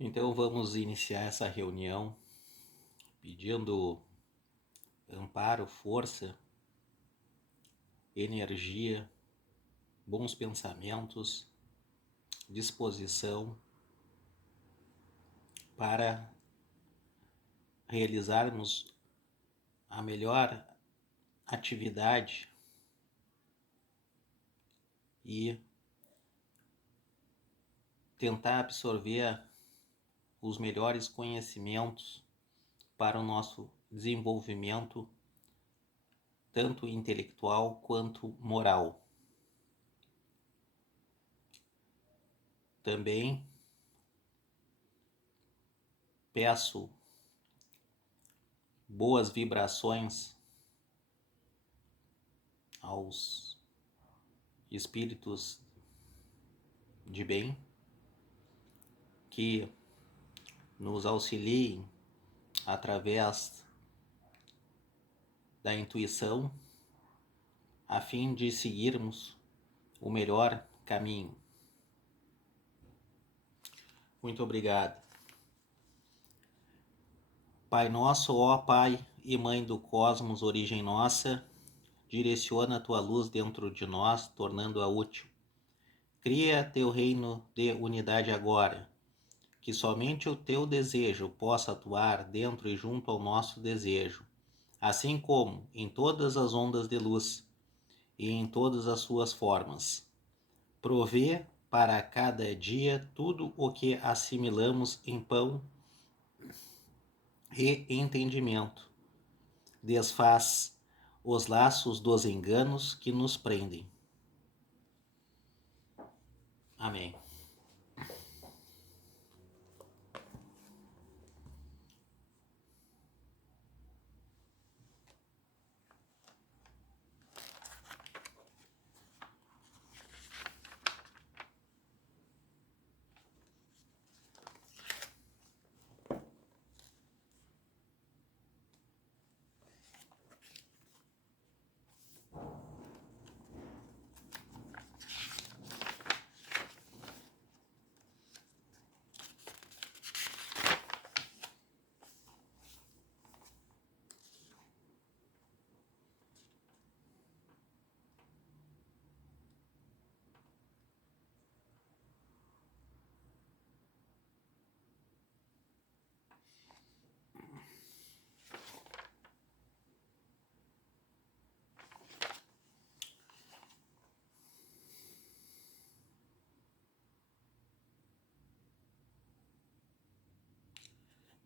Então vamos iniciar essa reunião pedindo amparo, força, energia, bons pensamentos, disposição para realizarmos a melhor atividade e tentar absorver os melhores conhecimentos para o nosso desenvolvimento, tanto intelectual quanto moral. Também peço boas vibrações aos espíritos de bem que nos auxiliem através da intuição a fim de seguirmos o melhor caminho. Muito obrigado. Pai nosso, ó Pai e Mãe do Cosmos, origem nossa, direciona a tua luz dentro de nós, tornando-a útil. Cria teu reino de unidade agora, que somente o teu desejo possa atuar dentro e junto ao nosso desejo, assim como em todas as ondas de luz e em todas as suas formas. Provê para cada dia tudo o que assimilamos em pão e entendimento. Desfaz os laços dos enganos que nos prendem. Amém.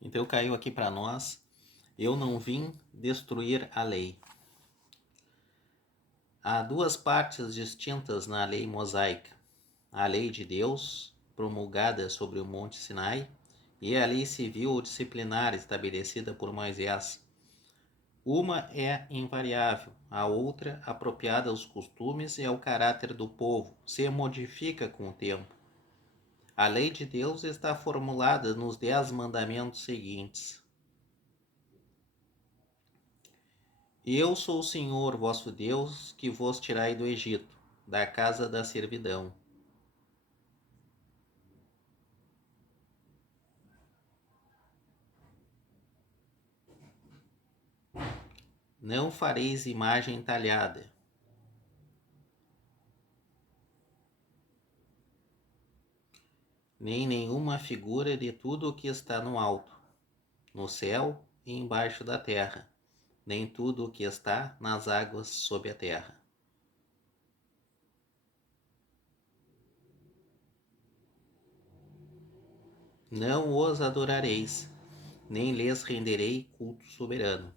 Então caiu aqui para nós: eu não vim destruir a lei. Há duas partes distintas na lei mosaica: a lei de Deus, promulgada sobre o Monte Sinai, e a lei civil ou disciplinar estabelecida por Moisés. Uma é invariável, a outra, apropriada aos costumes e ao caráter do povo, se modifica com o tempo. A lei de Deus está formulada nos 10 mandamentos seguintes. Eu sou o Senhor vosso Deus, que vos tirai do Egito, da casa da servidão. Não fareis imagem talhada, nem nenhuma figura de tudo o que está no alto, no céu e embaixo da terra, nem tudo o que está nas águas sob a terra. Não os adorareis, nem lhes renderei culto soberano.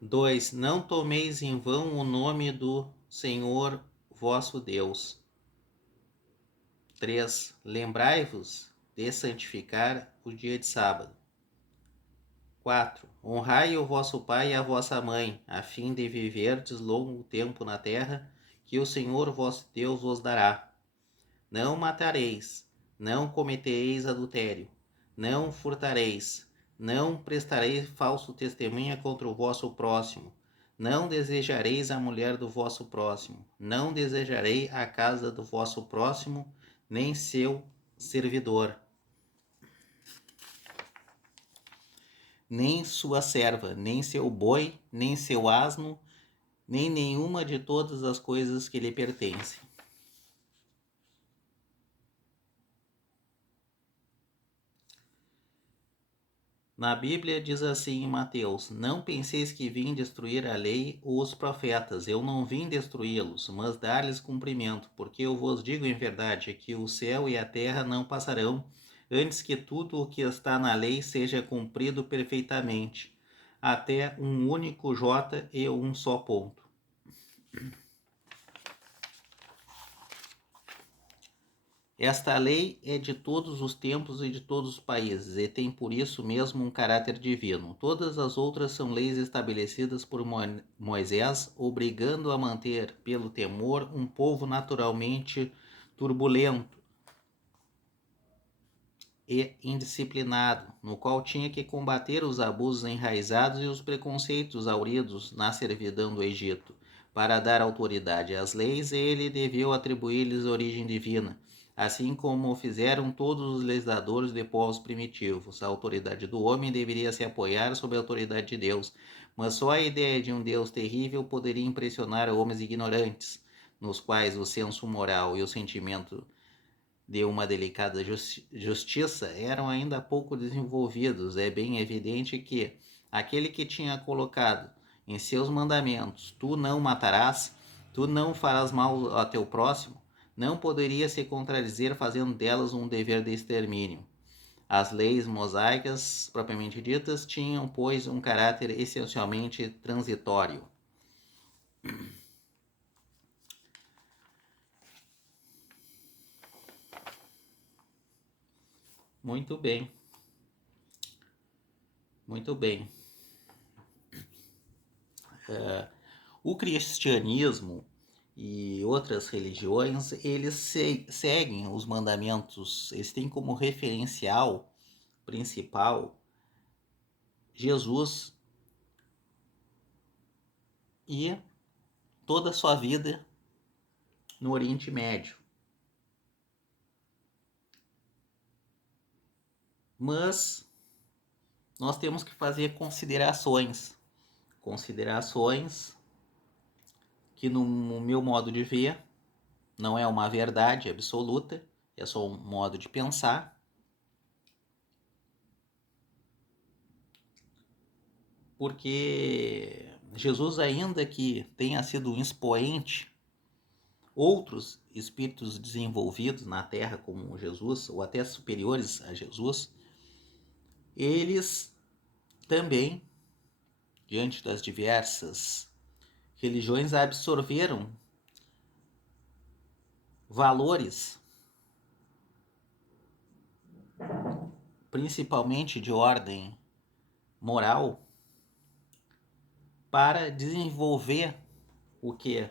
2. Não tomeis em vão o nome do Senhor vosso Deus. 3. Lembrai-vos de santificar o dia de sábado. 4. Honrai o vosso pai e a vossa mãe, a fim de viverdes longo tempo na terra, que o Senhor vosso Deus vos dará. Não matareis, não cometereis adultério, não furtareis, não prestareis falso testemunha contra o vosso próximo, não desejareis a mulher do vosso próximo, não desejarei a casa do vosso próximo, nem seu servidor, nem sua serva, nem seu boi, nem seu asno, nem nenhuma de todas as coisas que lhe pertencem. Na Bíblia diz assim em Mateus: Não penseis que vim destruir a lei ou os profetas. Eu não vim destruí-los, mas dar-lhes cumprimento. Porque eu vos digo em verdade que o céu e a terra não passarão, antes que tudo o que está na lei seja cumprido perfeitamente. Até um único J e um só ponto. Esta lei é de todos os tempos e de todos os países, e tem por isso mesmo um caráter divino. Todas as outras são leis estabelecidas por Moisés, obrigando a manter, pelo temor, um povo naturalmente turbulento e indisciplinado, no qual tinha que combater os abusos enraizados e os preconceitos auridos na servidão do Egito. Para dar autoridade às leis, ele devia atribuir-lhes origem divina, assim como fizeram todos os legisladores de povos primitivos. A autoridade do homem deveria se apoiar sobre a autoridade de Deus, mas só a ideia de um Deus terrível poderia impressionar homens ignorantes, nos quais o senso moral e o sentimento de uma delicada justiça eram ainda pouco desenvolvidos. É bem evidente que aquele que tinha colocado em seus mandamentos: tu não matarás, tu não farás mal a teu próximo, não poderia se contradizer fazendo delas um dever de extermínio. As leis mosaicas, propriamente ditas, tinham, pois, um caráter essencialmente transitório. Muito bem, muito bem. O cristianismo e outras religiões, eles seguem os mandamentos, eles têm como referencial principal Jesus e toda a sua vida no Oriente Médio. Mas nós temos que fazer considerações que, no meu modo de ver, não é uma verdade absoluta, é só um modo de pensar. Porque Jesus, ainda que tenha sido um expoente, outros espíritos desenvolvidos na Terra como Jesus, ou até superiores a Jesus, eles também, diante das diversas religiões, absorveram valores, principalmente de ordem moral, para desenvolver o que?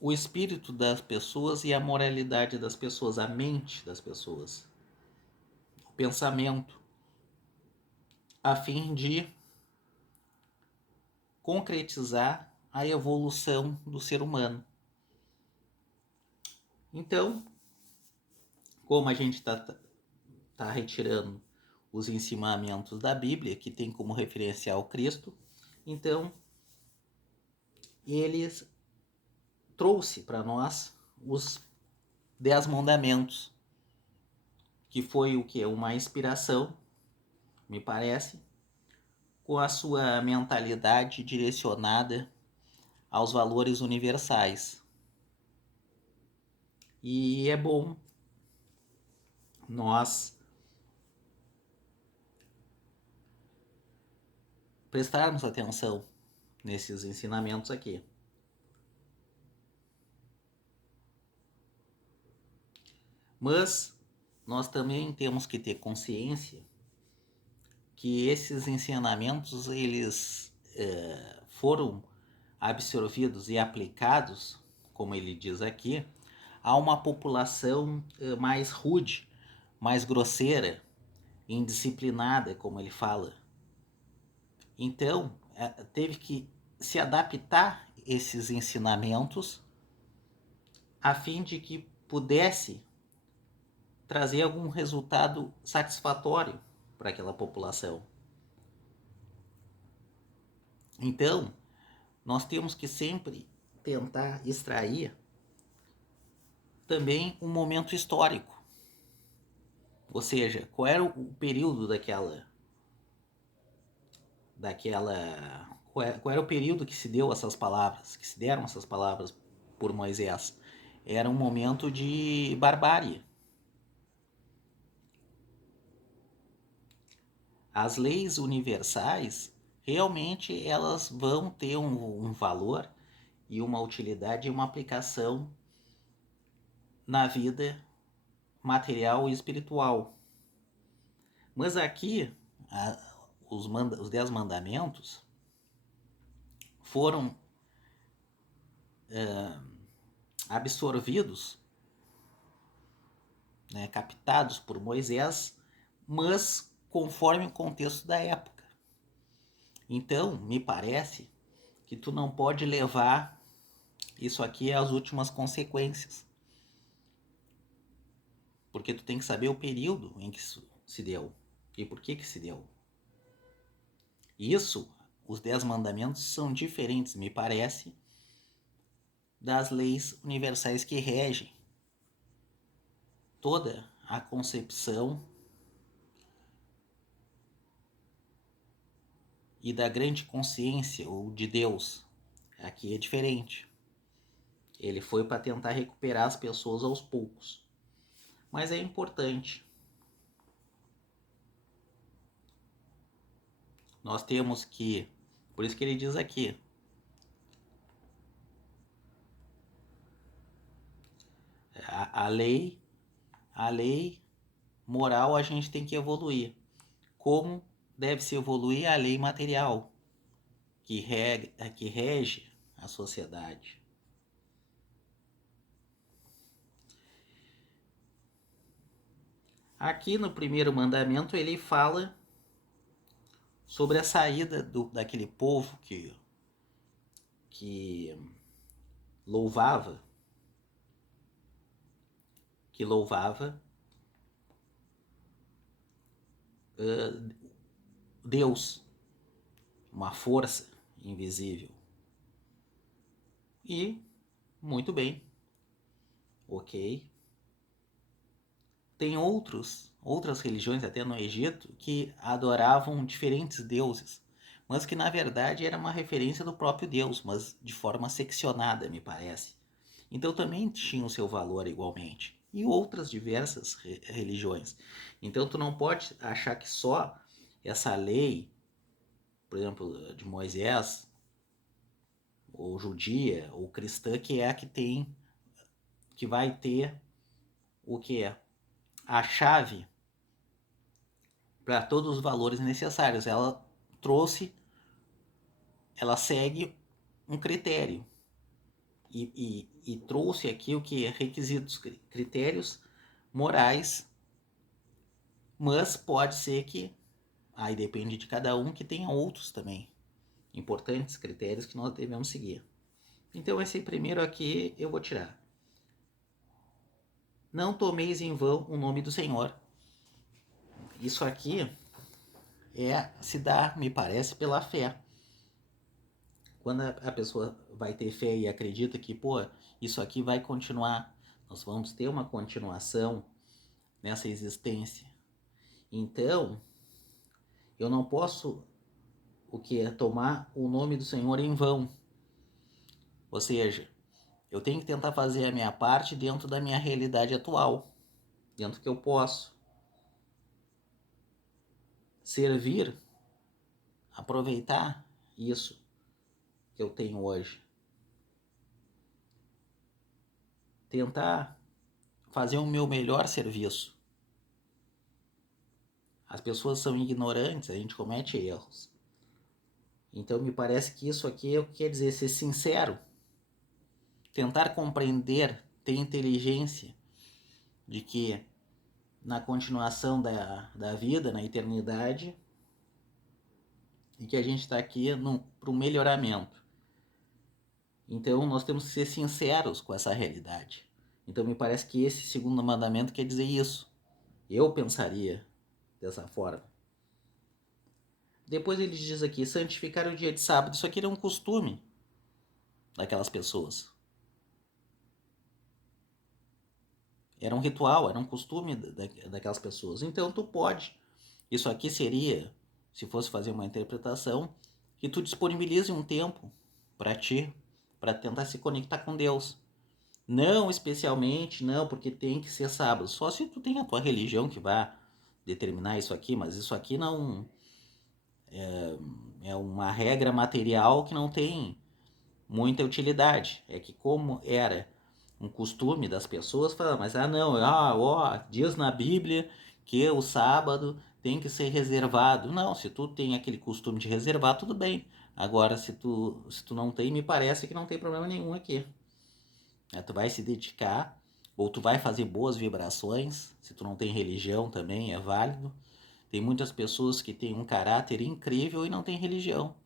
O espírito das pessoas e a moralidade das pessoas, a mente das pessoas, o pensamento, a fim de concretizar a evolução do ser humano. Então, como a gente está retirando os ensinamentos da Bíblia, que tem como referencial Cristo, então eles trouxe para nós os 10 mandamentos, que foi o que? Uma inspiração, me parece, com a sua mentalidade direcionada aos valores universais. E é bom nós prestarmos atenção nesses ensinamentos aqui. Mas nós também temos que ter consciência que esses ensinamentos, eles foram absorvidos e aplicados, como ele diz aqui, a uma população mais rude, mais grosseira, indisciplinada, como ele fala. Então, teve que se adaptar esses ensinamentos a fim de que pudesse trazer algum resultado satisfatório para aquela população. Então, nós temos que sempre tentar extrair também um momento histórico. Ou seja, qual era o período qual era o período que se deu essas palavras, que se deram essas palavras por Moisés? Era um momento de barbárie. As leis universais, realmente elas vão ter um valor e uma utilidade e uma aplicação na vida material e espiritual. Mas aqui, os 10 mandamentos foram absorvidos, né, captados por Moisés, mas conforme o contexto da época. Então, me parece que tu não pode levar isso aqui às últimas consequências, porque tu tem que saber o período em que isso se deu e por que se deu. Isso, os 10 mandamentos são diferentes, me parece, das leis universais que regem toda a concepção e da grande consciência ou de Deus. Aqui é diferente. Ele foi para tentar recuperar as pessoas aos poucos. Mas é importante. Nós temos que, por isso que ele diz aqui, a lei moral a gente tem que evoluir. Como deve-se evoluir a lei material, que rege a sociedade. Aqui no primeiro mandamento ele fala sobre a saída daquele povo que louvava Deus, uma força invisível. E, muito bem, ok. Tem outras religiões, até no Egito, que adoravam diferentes deuses, mas que na verdade era uma referência do próprio Deus, mas de forma seccionada, me parece. Então também tinha o seu valor igualmente. E outras diversas religiões. Então tu não pode achar que só essa lei, por exemplo, de Moisés, ou judia, ou cristã, que é a que vai ter o que é a chave para todos os valores necessários. Ela segue um critério e trouxe aqui o que é requisitos, critérios morais, mas pode ser que, aí depende de cada um, que tenha outros também importantes critérios que nós devemos seguir. Então esse primeiro aqui eu vou tirar. Não tomeis em vão o nome do Senhor. Isso aqui se dá, me parece, pela fé. Quando a pessoa vai ter fé e acredita que, isso aqui vai continuar, nós vamos ter uma continuação nessa existência. Então, eu não posso tomar o nome do Senhor em vão. Ou seja, eu tenho que tentar fazer a minha parte dentro da minha realidade atual, dentro do que eu posso. Servir, aproveitar isso que eu tenho hoje. Tentar fazer o meu melhor serviço. As pessoas são ignorantes, a gente comete erros. Então me parece que isso aqui é o que quer dizer ser sincero. Tentar compreender, ter inteligência de que na continuação da vida, na eternidade, e que a gente está aqui para o melhoramento. Então nós temos que ser sinceros com essa realidade. Então me parece que esse segundo mandamento quer dizer isso. Eu pensaria dessa forma. Depois ele diz aqui, santificar o dia de sábado. Isso aqui era um costume daquelas pessoas. Era um ritual, era um costume daquelas pessoas. Então tu pode. Isso aqui seria, se fosse fazer uma interpretação, que tu disponibilize um tempo para ti, para tentar se conectar com Deus. Não especialmente, não, porque tem que ser sábado. Só se tu tem a tua religião que vai determinar isso aqui, mas isso aqui não é uma regra material que não tem muita utilidade. É que como era um costume das pessoas, falar, mas não, diz na Bíblia que o sábado tem que ser reservado. Não, se tu tem aquele costume de reservar, tudo bem. Agora, se tu não tem, me parece que não tem problema nenhum aqui. Tu vai se dedicar, ou tu vai fazer boas vibrações, se tu não tem religião também, é válido. Tem muitas pessoas que têm um caráter incrível e não têm religião.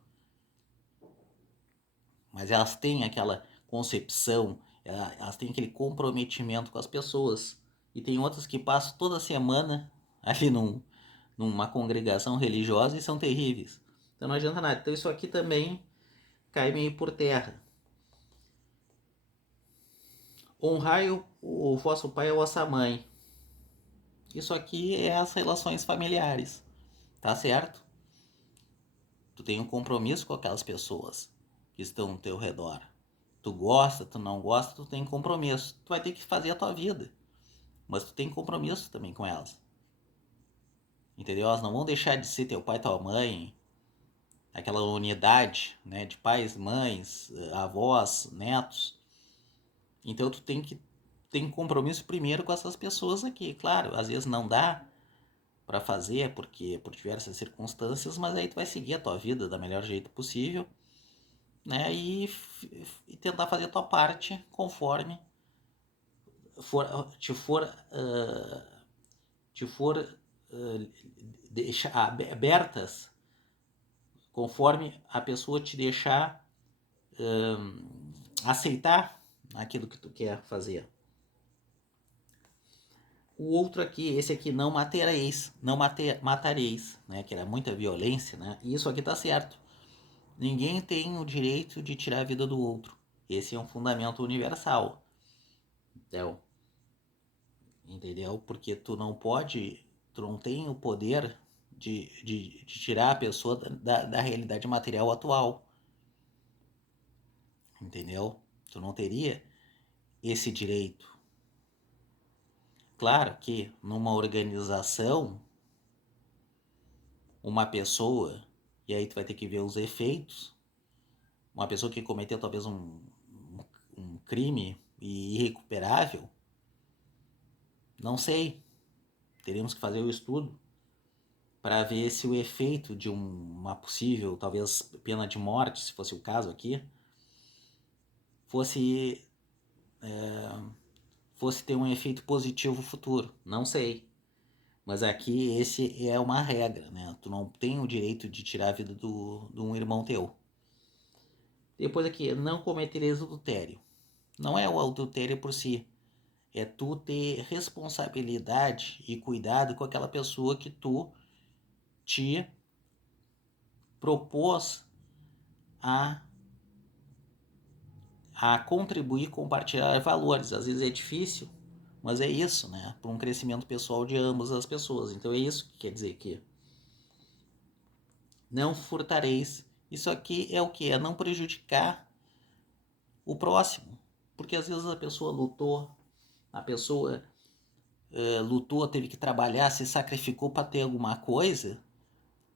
Mas elas têm aquela concepção, elas têm aquele comprometimento com as pessoas. E tem outras que passam toda semana ali numa congregação religiosa e são terríveis. Então não adianta nada. Então isso aqui também cai meio por terra. Honrai o vosso pai e a vossa mãe. Isso aqui é as relações familiares, tá certo? Tu tem um compromisso com aquelas pessoas que estão ao teu redor. Tu gosta, tu não gosta, tu tem compromisso. Tu vai ter que fazer a tua vida, mas tu tem compromisso também com elas. Entendeu? Elas não vão deixar de ser teu pai e tua mãe, aquela unidade, né, de pais, mães, avós, netos. Então tu tem que ter compromisso primeiro com essas pessoas aqui. Claro, às vezes não dá para fazer porque por diversas circunstâncias, mas aí tu vai seguir a tua vida da melhor jeito possível, né, e tentar fazer a tua parte conforme te for deixar abertas, conforme a pessoa te deixar aceitar aquilo que tu quer fazer. O outro aqui, esse aqui, não matareis, né, que era muita violência, né, e isso aqui tá certo. Ninguém tem o direito de tirar a vida do outro. Esse é um fundamento universal. Então, entendeu? Porque tu não tem o poder de tirar a pessoa da realidade material atual. Entendeu? Tu não teria esse direito. Claro que numa organização, uma pessoa, e aí tu vai ter que ver os efeitos, uma pessoa que cometeu talvez um crime irrecuperável, não sei, teríamos que fazer o estudo para ver se o efeito de uma possível, talvez, pena de morte, se fosse o caso aqui, fosse ter um efeito positivo futuro. Não sei. Mas aqui esse é uma regra, né? Tu não tem o direito de tirar a vida de um irmão teu. Depois aqui, não cometereis adultério. Não é o adultério por si. É tu ter responsabilidade e cuidado com aquela pessoa que tu te propôs a contribuir, compartilhar valores. Às vezes é difícil, mas é isso, né? Para um crescimento pessoal de ambas as pessoas. Então é isso que quer dizer que não furtareis. Isso aqui é o que? É não prejudicar o próximo. Porque às vezes a pessoa lutou, teve que trabalhar, se sacrificou para ter alguma coisa,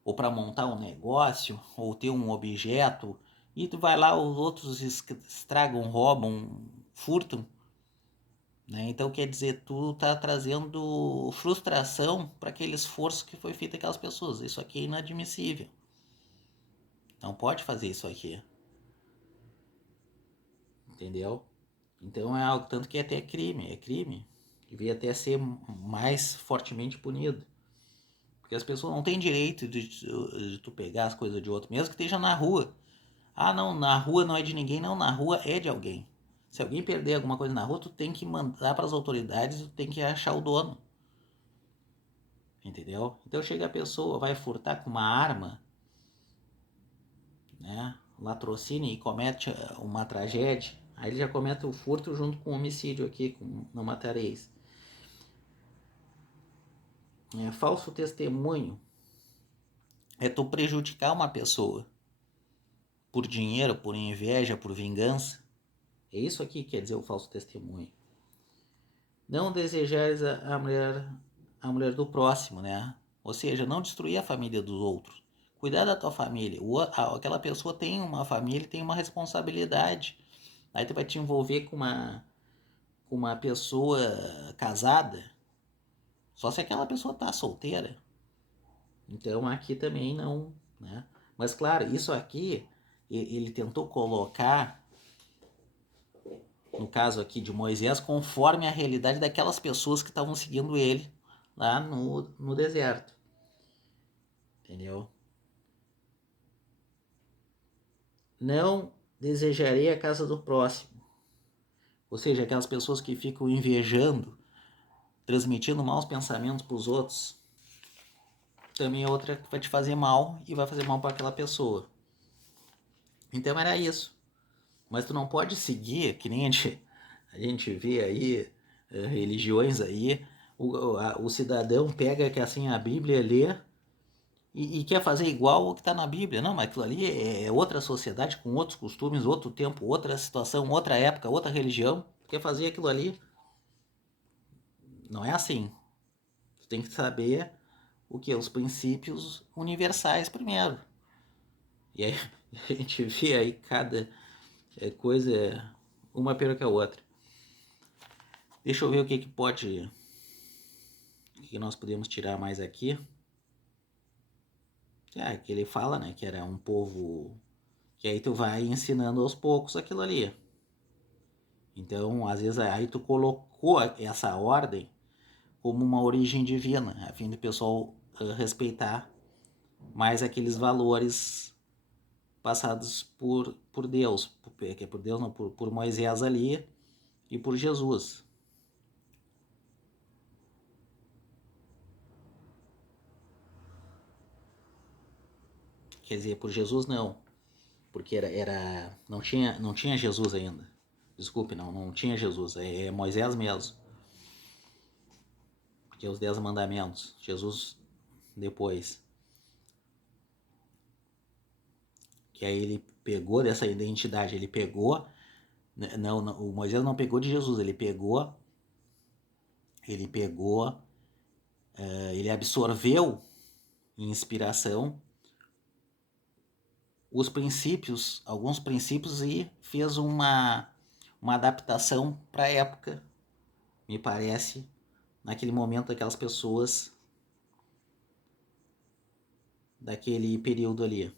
ou para montar um negócio, ou ter um objeto, e tu vai lá, os outros estragam, roubam, furtam, né? Então quer dizer, tu tá trazendo frustração para aquele esforço que foi feito aquelas pessoas. Isso aqui é inadmissível. Não pode fazer isso aqui. Entendeu? Então é algo tanto que é até crime, devia até ser mais fortemente punido. Porque as pessoas não têm direito de tu pegar as coisas de outro, mesmo que esteja na rua. Ah, não, na rua não é de ninguém, não, na rua é de alguém. Se alguém perder alguma coisa na rua, tu tem que mandar para as autoridades, tu tem que achar o dono. entendeu? Então chega a pessoa, vai furtar com uma arma, né, latrocínio, e comete uma tragédia, aí ele já comete o furto junto com o homicídio aqui, com não matareis. Falso testemunho é tu prejudicar uma pessoa por dinheiro, por inveja, por vingança. É isso aqui que quer dizer o falso testemunho. Não desejares a mulher do próximo, né? Ou seja, não destruir a família dos outros. Cuidar da tua família. Aquela pessoa tem uma família, tem uma responsabilidade. Aí tu vai te envolver com uma pessoa casada, só se aquela pessoa tá solteira. Então aqui também não, né? Mas claro, isso aqui ele tentou colocar, no caso aqui de Moisés, conforme a realidade daquelas pessoas que estavam seguindo ele lá no deserto. Entendeu? Não desejarei a casa do próximo. Ou seja, aquelas pessoas que ficam invejando, transmitindo maus pensamentos para os outros, também é outra que vai te fazer mal e vai fazer mal para aquela pessoa. Então era isso. Mas tu não pode seguir, que nem a gente vê aí, religiões aí, o cidadão pega que assim a Bíblia lê e quer fazer igual o que está na Bíblia. Não, mas aquilo ali é outra sociedade, com outros costumes, outro tempo, outra situação, outra época, outra religião. Quer fazer aquilo ali. Não é assim. Tu tem que saber o que? Os princípios universais primeiro. E aí a gente vê aí cada coisa, uma pior que a outra. Deixa eu ver o que pode, o que nós podemos tirar mais aqui. Que ele fala, né, que era um povo, que aí tu vai ensinando aos poucos aquilo ali. Então, às vezes aí tu colocou essa ordem como uma origem divina, a fim do pessoal respeitar mais aqueles valores passados por Deus, que é por Deus não, por Moisés ali e por Jesus. Quer dizer, por Jesus não, porque não tinha Jesus ainda. Desculpe, não tinha Jesus, é Moisés mesmo. Porque os 10 mandamentos, Jesus depois. Que aí ele pegou dessa identidade, ele pegou, não, o Moisés não pegou de Jesus, ele absorveu em inspiração os princípios, alguns princípios, e fez uma adaptação para a época, me parece, naquele momento daquelas pessoas daquele período ali.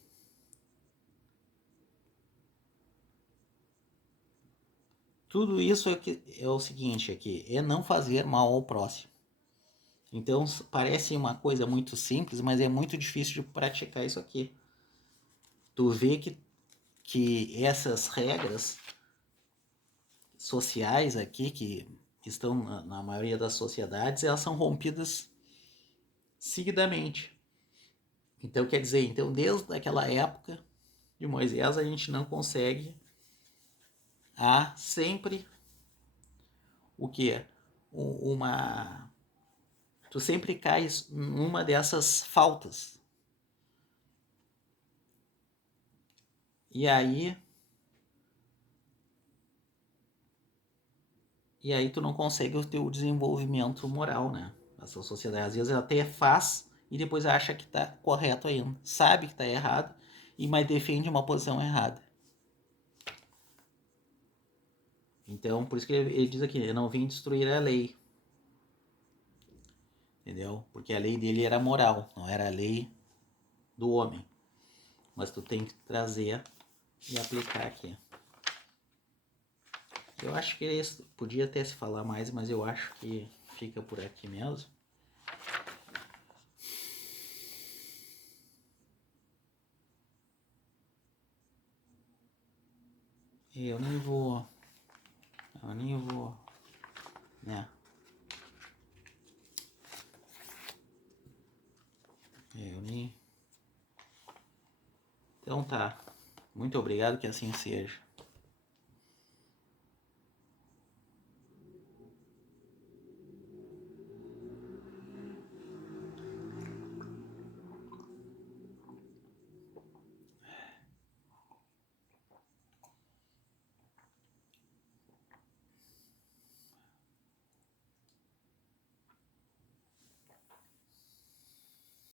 Tudo isso é o seguinte aqui, é não fazer mal ao próximo. Então parece uma coisa muito simples, mas é muito difícil de praticar isso aqui. Tu vê que essas regras sociais aqui, que estão na maioria das sociedades, elas são rompidas seguidamente. Então quer dizer, então desde aquela época de Moisés a gente não consegue sempre o que? Uma... Tu sempre cais numa dessas faltas. E aí tu não consegue o teu desenvolvimento moral, né? Essa sociedade às vezes até faz e depois acha que tá correto ainda. Sabe que tá errado, mas defende uma posição errada. Então, por isso que ele diz aqui, eu não vim destruir a lei. Entendeu? Porque a lei dele era moral, não era a lei do homem. Mas tu tem que trazer e aplicar aqui. Eu acho que isso podia até se falar mais, mas eu acho que fica por aqui mesmo. Eu nem vou, né? Muito obrigado, que assim seja.